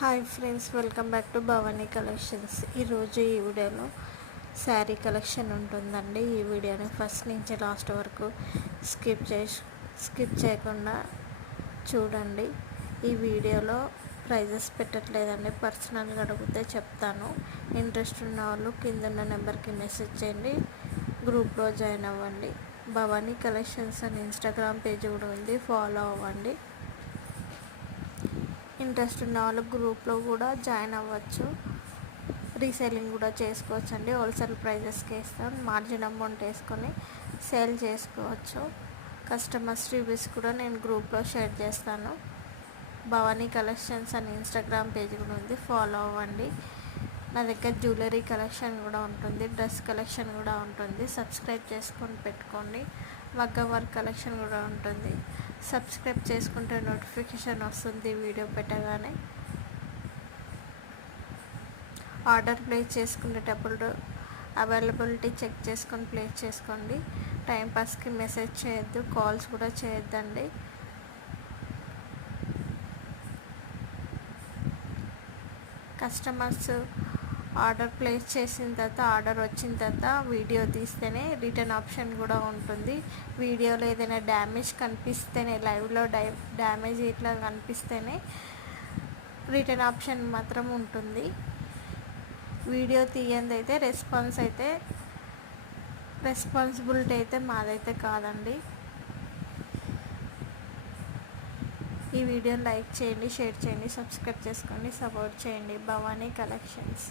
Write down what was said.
Hi friends, welcome back to Bhavani collections. ఈరోజు ఈ వీడియోలో శారీ కలెక్షన్ ఉంటుందండి. ఈ వీడియోని ఫస్ట్ నుంచి లాస్ట్ వరకు స్కిప్ చేయకుండా చూడండి. ఈ వీడియోలో ప్రైజెస్ పెట్టట్లేదండి, పర్సనల్గా అడిగితే చెప్తాను. ఇంట్రెస్ట్ ఉన్న వాళ్ళు కింద ఉన్న నెంబర్కి మెసేజ్ చేయండి, గ్రూప్లో జాయిన్ అవ్వండి. భవానీ కలెక్షన్స్ అని ఇన్స్టాగ్రామ్ పేజ్ కూడా ఉంది, ఫాలో అవ్వండి. ఇంట్రెస్ట్ ఉన్న వాళ్ళు గ్రూప్లో కూడా జాయిన్ అవ్వచ్చు. రీసేలింగ్ కూడా చేసుకోవచ్చు అండి. హోల్సేల్ ప్రైజెస్కి ఇస్తాం, మార్జిన్ అమౌంట్ వేసుకొని సేల్ చేసుకోవచ్చు. కస్టమర్స్ రివ్యూస్ కూడా నేను గ్రూప్లో షేర్ చేస్తాను. భవానీ కలెక్షన్స్ అని ఇన్స్టాగ్రామ్ పేజ్ కూడా ఉంది, ఫాలో అవ్వండి. నా దగ్గర జ్యువెలరీ కలెక్షన్ కూడా ఉంటుంది, డ్రెస్ కలెక్షన్ కూడా ఉంటుంది. సబ్స్క్రైబ్ చేసుకొని పెట్టుకోండి. మగ్గం వర్క్ కలెక్షన్ కూడా ఉంటుంది. సబ్స్క్రైబ్ చేసుకుంటే నోటిఫికేషన్ వస్తుంది వీడియో పెట్టగానే. ఆర్డర్ ప్లేస్ చేసుకునేటప్పుడు అవైలబిలిటీ చెక్ చేసుకొని ప్లేస్ చేసుకోండి. టైంపాస్కి మెసేజ్ చేయొద్దు, కాల్స్ కూడా చేయొద్దండి. కస్టమర్స్ ఆర్డర్ ప్లేస్ చేసిన తర్వాత, ఆర్డర్ వచ్చిన తర్వాత వీడియో తీస్తేనే రిటర్న్ ఆప్షన్ కూడా ఉంటుంది. వీడియోలో ఏదైనా డ్యామేజ్ కనిపిస్తేనే, లైవ్లో డ్యామేజ్ ఇట్లా కనిపిస్తేనే రిటర్న్ ఆప్షన్ మాత్రం ఉంటుంది. వీడియో తీయందైతే రెస్పాన్సిబిలిటీ అయితే మాదైతే కాదండి. ఈ వీడియోని లైక్ చేయండి, షేర్ చేయండి, సబ్స్క్రైబ్ చేసుకోండి, సపోర్ట్ చేయండి. భవానీ కలెక్షన్స్.